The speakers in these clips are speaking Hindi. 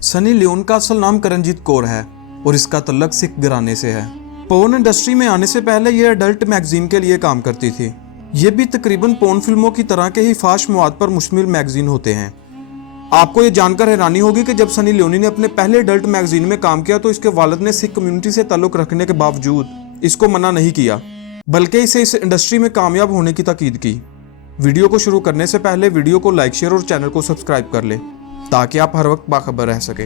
सनी लियोन का असल नाम करणजीत कौर है और इसका तल्लक सिख घराने से है। पोर्न इंडस्ट्री में आने से पहले ये अडल्ट मैगजीन के लिए काम करती थी। ये भी तकरीबन पोर्न फिल्मों की तरह के ही फाश मवाद पर मुश्तमिल मैगजीन होते हैं। आपको ये जानकर हैरानी होगी कि जब सनी लियोनी ने अपने पहले अडल्ट मैगजीन में काम किया तो इसके वालिद ने सिख कम्युनिटी से ताल्लुक रखने के बावजूद इसको मना नहीं किया, बल्कि इसे इस इंडस्ट्री में कामयाब होने की ताकीद की। वीडियो को शुरू करने से पहले वीडियो को लाइक, शेयर और चैनल को सब्सक्राइब कर लें ताकि आप हर वक्त बाखबर रह सके।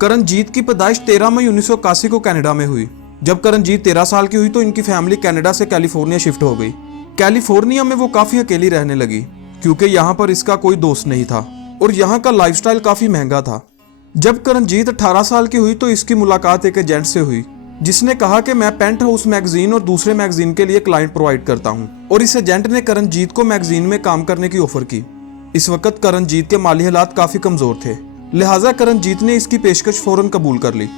करणजीत की पैदाइश 13 मई 1981 को कनाडा में हुई। जब करणजीत 13 साल की हुई तो इनकी फैमिली कनाडा से कैलिफोर्निया शिफ्ट हो गई। कैलिफोर्निया में वो काफी अकेली रहने लगी क्योंकि यहाँ पर इसका कोई दोस्त नहीं था और यहाँ का लाइफस्टाइल काफी महंगा था। जब करणजीत 18 साल की हुई तो इसकी मुलाकात एक एजेंट से हुई जिसने कहा कि मैं पेंट हाउस मैगजीन और दूसरे मैगजीन के लिए क्लाइंट प्रोवाइड करता हूँ, और इस एजेंट ने करणजीत को मैगजीन में काम करने की ऑफर की। इस वक्त करणजीत के माली हालात काफी कमजोर थे, लिहाजा करणजीत ने इसकी पेशकश फौरन कबूल कर ली।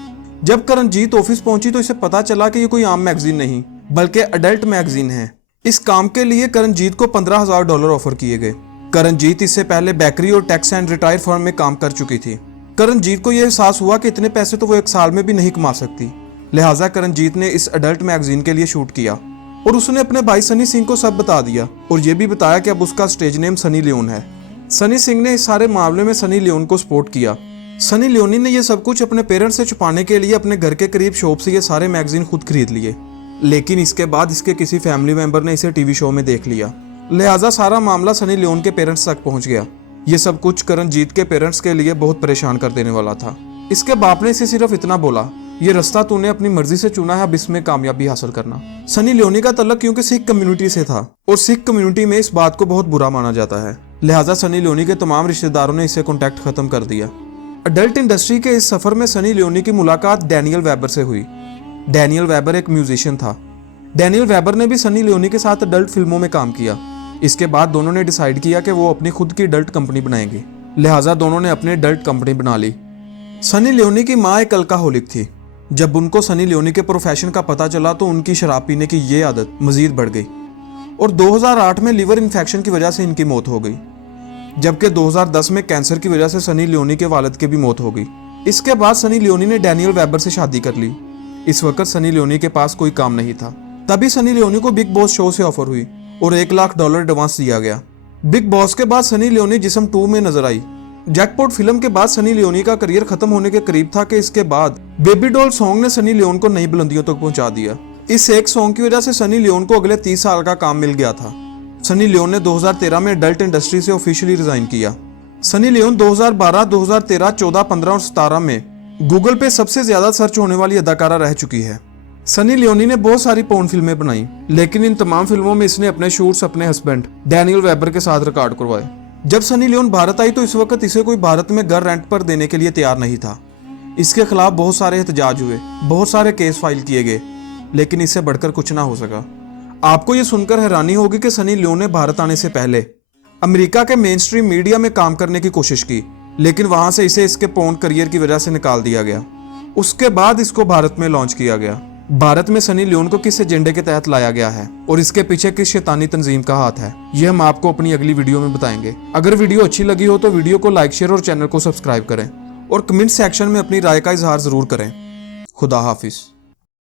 जब करणजीत ऑफिस पहुंची तो इसे पता चला कि ये कोई आम मैगजीन नहीं बल्कि अडल्ट मैगजीन है। इस काम के लिए करणजीत को $15,000 ऑफर किए गए। करणजीत इससे पहले बेकरी और टैक्स एंड रिटायर फर्म में काम कर चुकी थी। करणजीत को यह एहसास हुआ कि इतने पैसे तो वो एक साल में भी नहीं कमा सकती, लिहाजा करणजीत ने इस अडल्ट मैगजीन के लिए शूट किया और उसने अपने भाई सनी सिंह को सब बता दिया और ये भी बताया कि अब उसका स्टेज नेम सनी लियोन है। सनी सिंह ने इस सारे मामले में सनी लियोन को सपोर्ट किया। सनी लियोनी ने यह सब कुछ अपने पेरेंट्स से छुपाने के लिए अपने घर के करीब शॉप से ये सारे मैगजीन खुद खरीद लिए, लेकिन इसके बाद इसके किसी फैमिली मेंबर ने इसे टीवी शो में देख लिया, लिहाजा सारा मामला सनी लियोन के पेरेंट्स तक पहुंच गया। ये सब कुछ करणजीत के पेरेंट्स के लिए बहुत परेशान कर देने वाला था। इसके बाप ने इसे सिर्फ इतना बोला, ये रास्ता तूने अपनी मर्जी से चुना है, अब इसमें कामयाबी हासिल करना। सनी लियोनी का तल्लक क्योंकि सिख कम्युनिटी से था और सिख कम्युनिटी में इस बात को बहुत बुरा माना जाता है, लिहाजा सनी लियोनी के तमाम रिश्तेदारों ने इसे कॉन्टैक्ट खत्म कर दिया। अडल्ट इंडस्ट्री के इस सफर में सनी लियोनी की मुलाकात डैनियल वेबर से हुई। डैनियल वेबर एक म्यूजिशियन था। डैनियल वेबर ने भी सनी लियोनी के साथ अडल्ट फिल्मों में काम किया। इसके बाद दोनों ने डिसाइड किया कि वो अपनी खुद की अडल्ट कंपनी बनाएंगे, लिहाजा दोनों ने अपनी अडल्ट कंपनी बना ली। सनी लियोनी की माँ एक अल्कोहलिक थी। जब उनको सनी लियोनी के प्रोफेशन का पता चला तो उनकी शराब पीने की ये आदत मजीद बढ़ गई और 2008 में लिवर इन्फेक्शन की वजह से इनकी मौत हो गई, जबकि 2010 में कैंसर की वजह से सनी लियोनी के वालिद की भी मौत हो गई। इसके बाद सनी लियोनी ने डैनियल वेबर से शादी कर ली। इस वक्त सनी लियोनी के पास कोई काम नहीं था, तभी सनी लियोनी को बिग बॉस शो से ऑफर हुई और $1 लाख एडवांस दिया गया। बिग बॉस के बाद सनी लियोनी जिस्म 2 में नजर आई। जैकपॉट फिल्म के बाद सनी लियोनी का करियर खत्म होने के करीब था कि इसके बाद बेबी डॉल सॉन्ग ने सनी लियोन को नई बुलंदियों तक पहुंचा दिया। इस एक सॉन्ग की वजह से सनी लियोन को अगले 30 साल का काम मिल गया था। सनी लियोन ने 2013 में अडल्ट इंडस्ट्री से ऑफिशियली रिजाइन किया। सनी लियोन 2012, 2013, 14, 15 और 17 में गूगल पे सबसे ज्यादा सर्च होने वाली अदाकारा रह चुकी है। सनी लियोनी ने बहुत सारी पोर्न फिल्में बनाई, लेकिन इन तमाम फिल्मों में इसने अपने शूट्स अपने हस्बैंड डैनियल वेबर के साथ रिकॉर्ड करवाए। जब सनी लियोन भारत आई तो इस वक्त इसे कोई भारत में घर रेंट पर देने के लिए तैयार नहीं था। इसके खिलाफ बहुत सारे एहतजाज हुए, बहुत सारे केस फाइल किए गए, लेकिन इससे बढ़कर कुछ ना हो सका। आपको ये सुनकर हैरानी होगी कि सनी लियोन ने भारत आने से पहले अमेरिका के मेन स्ट्रीम मीडिया में काम करने की कोशिश की, लेकिन वहां से इसे इसके पोर्न करियर की वजह से निकाल दिया गया। उसके बाद इसको भारत में लॉन्च किया गया। भारत में सनी लियोन को किस एजेंडे के तहत लाया गया है और इसके पीछे किस शैतानी तंजीम का हाथ है, यह हम आपको अपनी अगली वीडियो में बताएंगे। अगर वीडियो अच्छी लगी हो तो वीडियो को लाइक, शेयर और चैनल को सब्सक्राइब करें और कमेंट सेक्शन में अपनी राय का इजहार जरूर करें। खुदा हाफिज।